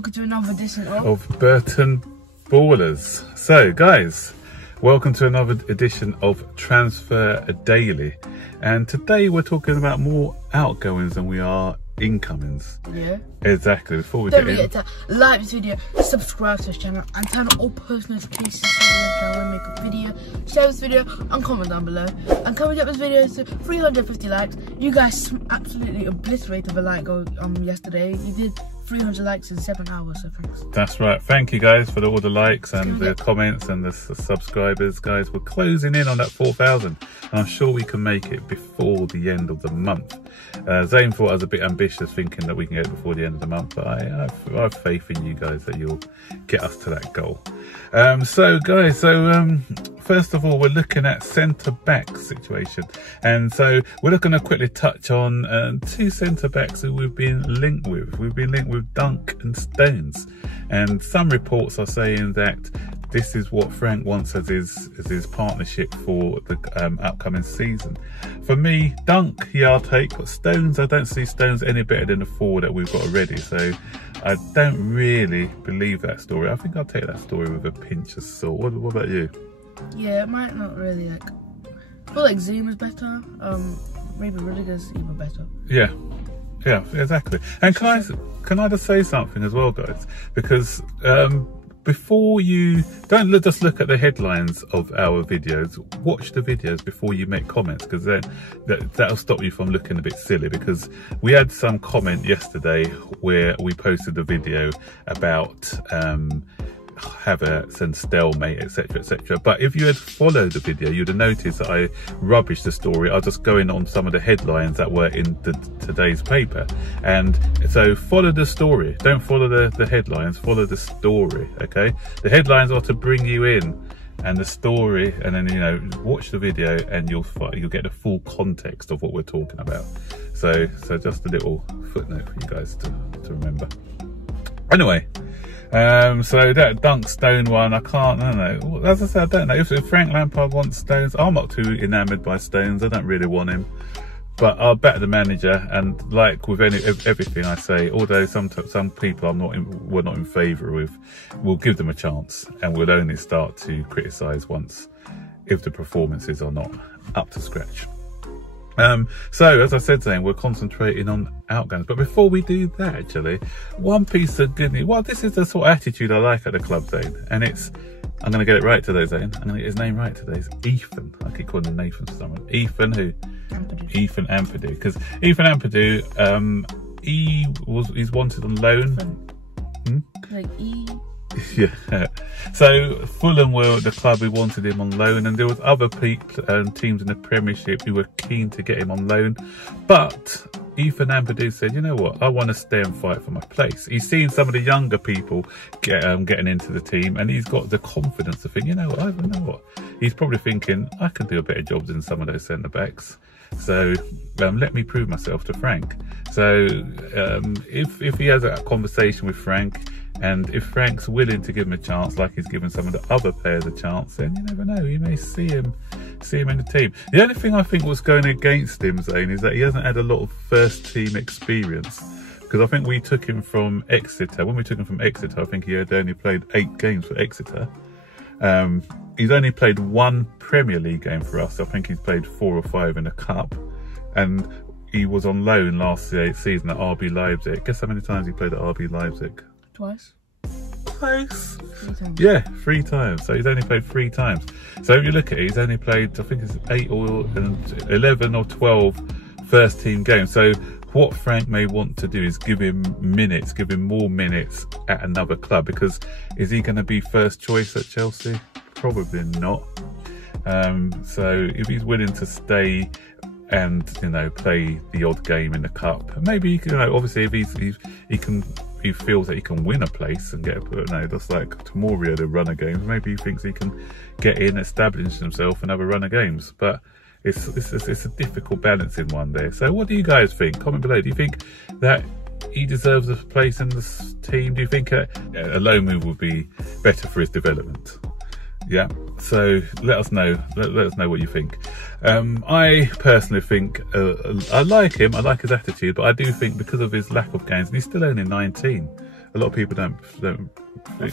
welcome to another edition of Burton Ballers. So guys, welcome to another edition of Transfer Daily, and today we're talking about more outgoings than we are incomings. Yeah, exactly. Before we don't forget to like this video, subscribe to this channel, and turn on all post notifications so when I make a video. Share this video and comment down below. And can we get this video to 350 likes? You guys absolutely obliterated the like goal yesterday. You did 300 likes in 7 hours, so thanks. That's right. Thank you guys for all the likes and the comments and the subscribers. Guys, we're closing in on that 4,000. I'm sure we can make it before the end of the month. Zane thought I was a bit ambitious, thinking that we can get it before the end of the month, but I have faith in you guys that you'll get us to that goal. So guys, first of all, we're looking at centre-back situation, and so we're going to quickly touch on two centre-backs who we've been linked with. We've been linked with Dunk and Stones, and some reports are saying that this is what Frank wants as his partnership for the upcoming season. For me, Dunk, yeah, I'll take, but Stones, I don't see Stones any better than the four that we've got already, so I don't really believe that story. I think I'll take that story with a pinch of salt. What about you? Yeah, it might not really, like, I feel like Zuma's better, maybe Rudiger's even better. Yeah, exactly. And can I just say something as well, guys? Because before you don't just look at the headlines of our videos, watch the videos before you make comments, because then that'll stop you from looking a bit silly. Because we had some comment yesterday where we posted a video about Havertz and stalemate, etc. But if you had followed the video, you'd have noticed that I rubbished the story. I was just going on some of the headlines that were in today's paper, and so follow the story. Don't follow the headlines, follow the story. Okay, the headlines are to bring you in, and the story, and then, you know, watch the video and you'll get the full context of what we're talking about. So just a little footnote for you guys to remember. Anyway, so that Dunk Stone one, I don't know. As I said, I don't know. If Frank Lampard wants Stones, I'm not too enamoured by Stones. I don't really want him. But I'll back the manager, and like with everything I say, although some people we're not in favour with, we'll give them a chance, and we'll only start to criticise once if the performances are not up to scratch. So as I said, Zane, we're concentrating on outgoings. But before we do that, actually, one piece of good news. Well, this is the sort of attitude I like at the club, Zane, and it's, I'm going to get it right today, Zane. I'm going to get his name right today. It's Ethan. I keep calling him Nathan for someone. Ethan who? Ampadu. Ethan Ampadu. Because Ethan Ampadu, he's wanted on loan. Like Yeah. So Fulham were the club who wanted him on loan, and there was other teams in the Premiership who were keen to get him on loan. But Ethan Ampadu said, you know what, I want to stay and fight for my place. He's seen some of the younger people getting into the team, and he's got the confidence to think, you know what, he's probably thinking, I can do a better job than some of those centre backs. So let me prove myself to Frank. So if he has a conversation with Frank, and if Frank's willing to give him a chance, like he's given some of the other players a chance, then you never know, you may see him in the team. The only thing I think was going against him, Zane, is that he hasn't had a lot of first team experience. Because I think we took him from Exeter. When we took him from Exeter, I think he had only played 8 games for Exeter. He's only played 1 Premier League game for us. I think he's played 4 or 5 in a cup. And he was on loan last season at RB Leipzig. Guess how many times he played at RB Leipzig? Twice. Close. 3 times. Yeah, 3 times. So he's only played 3 times. So if you look at it, he's only played, I think it's 11 or 12 first team games. So what Frank may want to do is give him more minutes at another club, because is he going to be first choice at Chelsea? Probably not. So if he's willing to stay and, you know, play the odd game in the cup, maybe, you know, obviously if he feels that he can win a place and get just like Tomori, the run of games, maybe he thinks he can get in, establish himself and have a run of games. But it's a difficult balancing one there. So what do you guys think? Comment below. Do you think that he deserves a place in this team? Do you think a loan move would be better for his development? Yeah, so let us know. Let us know what you think. I personally think I like him. I like his attitude, but I do think because of his lack of games, and he's still only 19. A lot of people don't he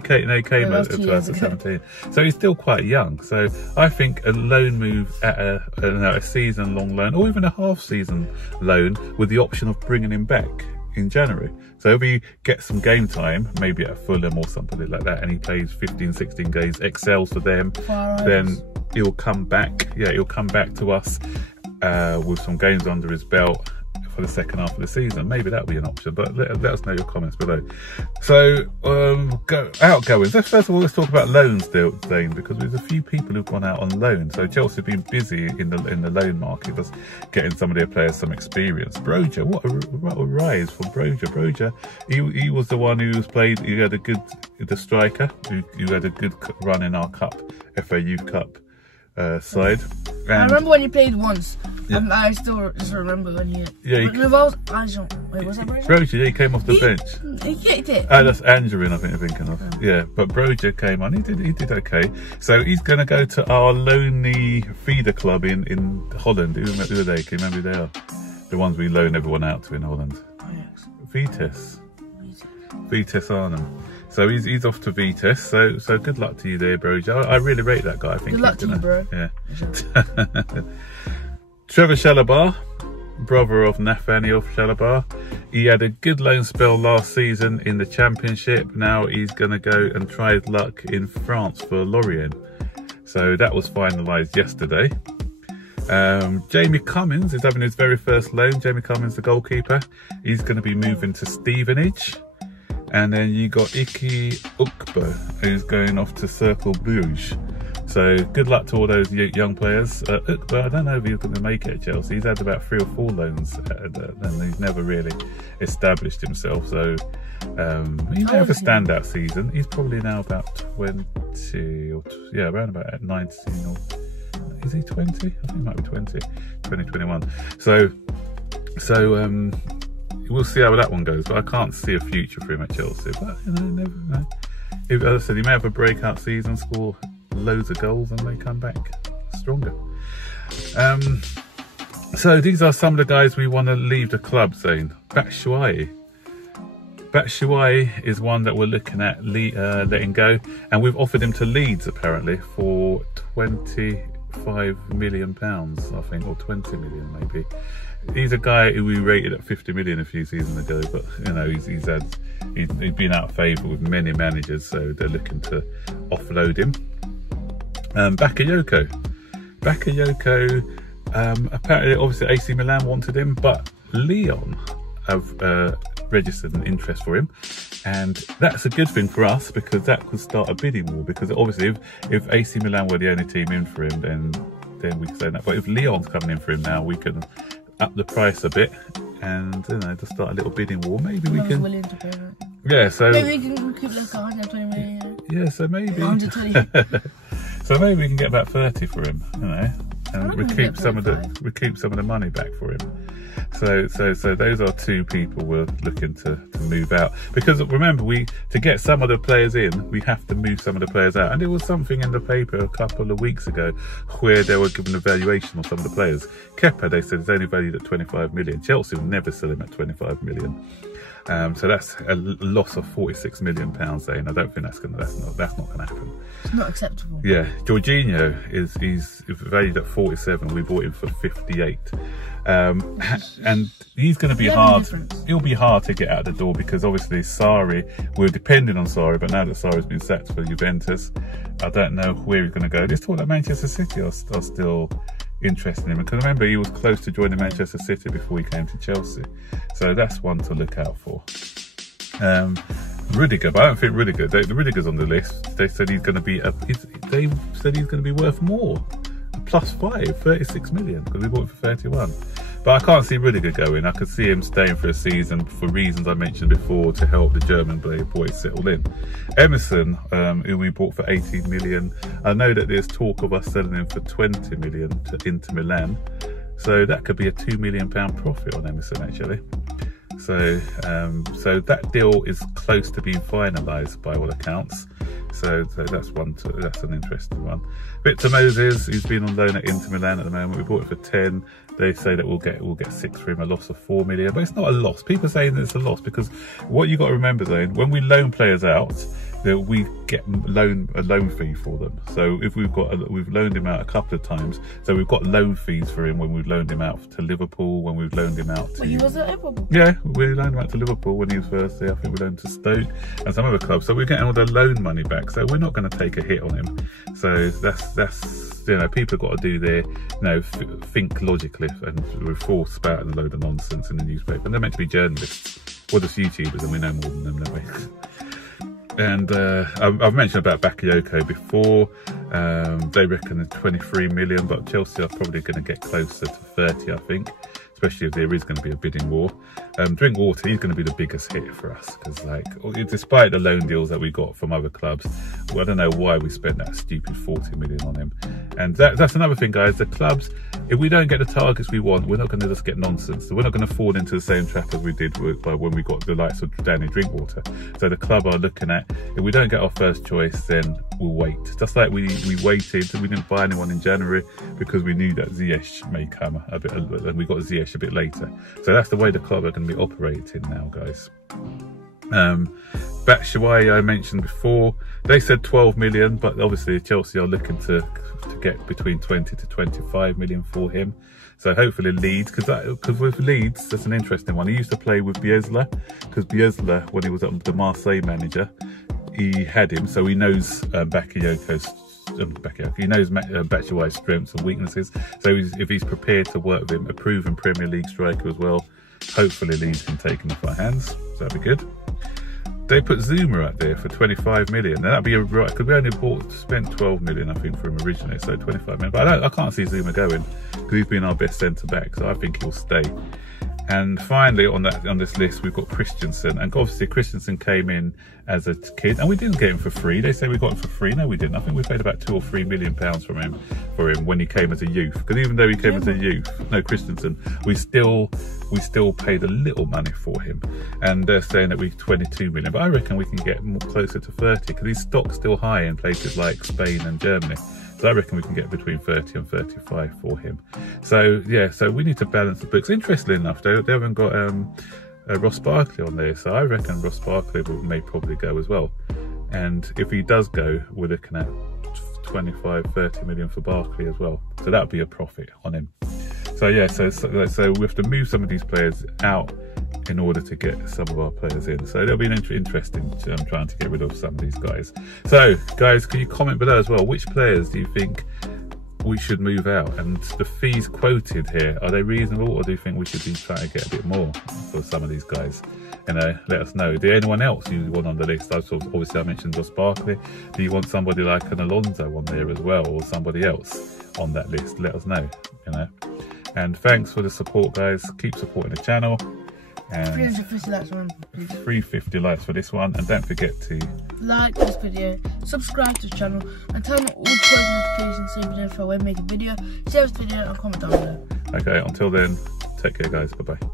came Yeah, at 17, so he's still quite young. So I think a loan move at a season-long loan, or even a half-season loan, with the option of bringing him back in January. So if he gets some game time, maybe at Fulham or something like that, and he plays 15, 16 games, excels for them, then he'll come back. Yeah, he'll come back to us with some games under his belt for the second half of the season. Maybe that'll be an option, but let us know your comments below. So outgoings. First of all, let's talk about loans, Dane, because there's a few people who've gone out on loan. So Chelsea have been busy in the loan market, just getting some of their players some experience. Broja, what a rise from Broja. Broja, he was the one who was played. He had the striker who had a good run in our cup, FA Youth Cup side. And I remember when he played once. Yeah. I still just remember when he. Yeah, wait, was that Broja? Broja, yeah, he came off the bench. He kicked it. That's Angerin, I think you're thinking of. Oh. Yeah, but Broja came on. He did okay. So he's going to go to our lonely feeder club in Holland. Who are they? Can you remember who they are? The ones we loan everyone out to in Holland. Vitesse Arnhem. So he's off to Vitesse. So good luck to you there, Broja. I really rate that guy. I think good luck to you, bro. Yeah. Trevor Chalobah, brother of Nathaniel Chalobah. He had a good loan spell last season in the Championship. Now he's going to go and try his luck in France for Lorient. So that was finalised yesterday. Jamie Cummins is having his very first loan. Jamie Cummins, the goalkeeper. He's going to be moving to Stevenage. And then you got Iki Ukbo, who's going off to Cercle Bruges. So good luck to all those young players. Ukbo, I don't know if he's going to make it at Chelsea. He's had about 3 or 4 loans and he's never really established himself. So he may have a standout season. He's probably now about 20, or yeah, around about 19, or is he 20? I think he might be 2021. So we'll see how that one goes, but I can't see a future for him at Chelsea. But you know, never know. As I said, he may have a breakout season, score loads of goals, and they come back stronger. So these are some of the guys we want to leave the club, Zane. Batshuayi is one that we're looking at letting go, and we've offered him to Leeds apparently for £25 million, I think, or 20 million maybe. He's a guy who we rated at 50 million a few seasons ago, but you know, he's been out of favour with many managers, so they're looking to offload him. Bakayoko, apparently, obviously AC Milan wanted him, but Lyon have registered an interest for him, and that's a good thing for us because that could start a bidding war. Because obviously, if AC Milan were the only team in for him, then we could say that. But if Lyon's coming in for him now, we can up the price a bit, and you know, to start a little bidding war. Maybe we can. Willing to pay that. Yeah, so maybe we can recoup like 120 million. Yeah, so maybe 120. So maybe we can get about 30 for him, you know, and recoup some of the money back for him. So those are 2 people we're looking to move out, because remember, to get some of the players in, we have to move some of the players out. And there was something in the paper a couple of weeks ago where they were given a valuation of some of the players. Kepa, they said, is only valued at 25 million. Chelsea will never sell him at 25 million. So that's a loss of £46 million, and I don't think that's not going to happen. It's not acceptable. Yeah, Jorginho he's valued at 47. We bought him for 58, and he's going to be hard. He'll be hard to get out the door, because obviously Sarri, we're depending on Sarri, but now that Sarri's been sacked for Juventus, I don't know where he's going to go. Let's talk about Manchester City are still interested in him, because remember, he was close to joining Manchester City before he came to Chelsea, so that's one to look out for. Rudiger, but I don't think Rudiger. The Rudiger's on the list. They said he's going to be. They said he's going to be worth more, +5, 36 million, because we bought him for 31. But I can't see Rudiger going. I could see him staying for a season for reasons I mentioned before, to help the German boys settle in. Emerson, who we bought for 18 million. I know that there's talk of us selling him for 20 million to Inter Milan. So that could be a £2 million profit on Emerson, actually. So that deal is close to being finalised by all accounts. So that's that's an interesting one. Victor Moses, he's been on loan at Inter Milan at the moment. We bought it for 10. They say that we'll get 6 for him, a loss of 4 million, but it's not a loss. People are saying it's a loss because what you got to remember, Zane, when we loan players out, that we get a loan fee for them. So if we've loaned him out a couple of times, so we've got loan fees for him when we've loaned him out to Liverpool, when we've loaned him out to... He was at Liverpool? Yeah, we loaned him out to Liverpool when he was first there. I think we loaned to Stoke and some other clubs. So we're getting all the loan money back. So we're not going to take a hit on him. So that's you know, people have got to do their, you know, think logically, and we're forced spouting a load of nonsense in the newspaper. And they're meant to be journalists, or just YouTubers, and we know more than them, don't we? And I've mentioned about Bakayoko before. They reckon it's 23 million, but Chelsea are probably going to get closer to 30, I think, especially if there is going to be a bidding war. Drinkwater, he's going to be the biggest hit for us, because like, despite the loan deals that we got from other clubs, well, I don't know why we spent that stupid 40 million on him. And that's another thing, guys. The clubs, if we don't get the targets we want, we're not going to just get nonsense. We're not going to fall into the same trap as we did when we got the likes of Danny Drinkwater. So the club are looking at, if we don't get our first choice, then we'll wait. Just like we waited, we didn't buy anyone in January because we knew that Ziyech may come a bit, and we got Ziyech a bit later. So that's the way the club are going to be operating now, guys. Batshuayi, I mentioned before, they said 12 million, but obviously Chelsea are looking to get between 20 to 25 million for him. So hopefully Leeds, because with Leeds, that's an interesting one. He used to play with Bielsa, because Bielsa, when he was the Marseille manager, he had him, so he knows Bakayoko's. He knows Batshuayi's strengths and weaknesses. So if he's prepared to work with him, a proven Premier League striker as well, hopefully Leeds can take him off our hands. So that'd be good. They put Zuma out there for 25 million. Now that'd be a right, because we only spent 12 million, I think, for him originally, so 25 million. But I can't see Zuma going, because he's been our best centre back, so I think he'll stay. And finally, on this list, we've got Christensen. And obviously, Christensen came in as a kid, and we didn't get him for free. They say we got him for free. No, we didn't. I think we paid about £2 or £3 million for him when he came as a youth. Because even though he came as a youth, no, Christensen, we still paid a little money for him. And they're saying that we're 22 million. But I reckon we can get more closer to 30, because his stock's still high in places like Spain and Germany. So I reckon we can get between 30 and 35 for him. So yeah, so we need to balance the books. Interestingly enough, they haven't got Ross Barkley on there, so I reckon Ross Barkley may probably go as well. And if he does go, we're looking at 25-30 million for Barkley as well. So that would be a profit on him. So yeah, so we have to move some of these players out in order to get some of our players in. So it'll be an interesting trying to get rid of some of these guys. So guys, can you comment below as well, which players do you think we should move out? And the fees quoted here, are they reasonable, or do you think we should be trying to get a bit more for some of these guys? You know, let us know. Do anyone else you want on the list? Obviously I mentioned Ross Barkley. Do you want somebody like an Alonso on there as well, or somebody else on that list? Let us know, you know. And thanks for the support, guys. Keep supporting the channel. And 350 likes one. 350 likes for this one, and don't forget to like this video, subscribe to the channel, and turn on all post notifications so you know if I make a video. Share this video and comment down below. Okay, until then, take care guys, bye bye.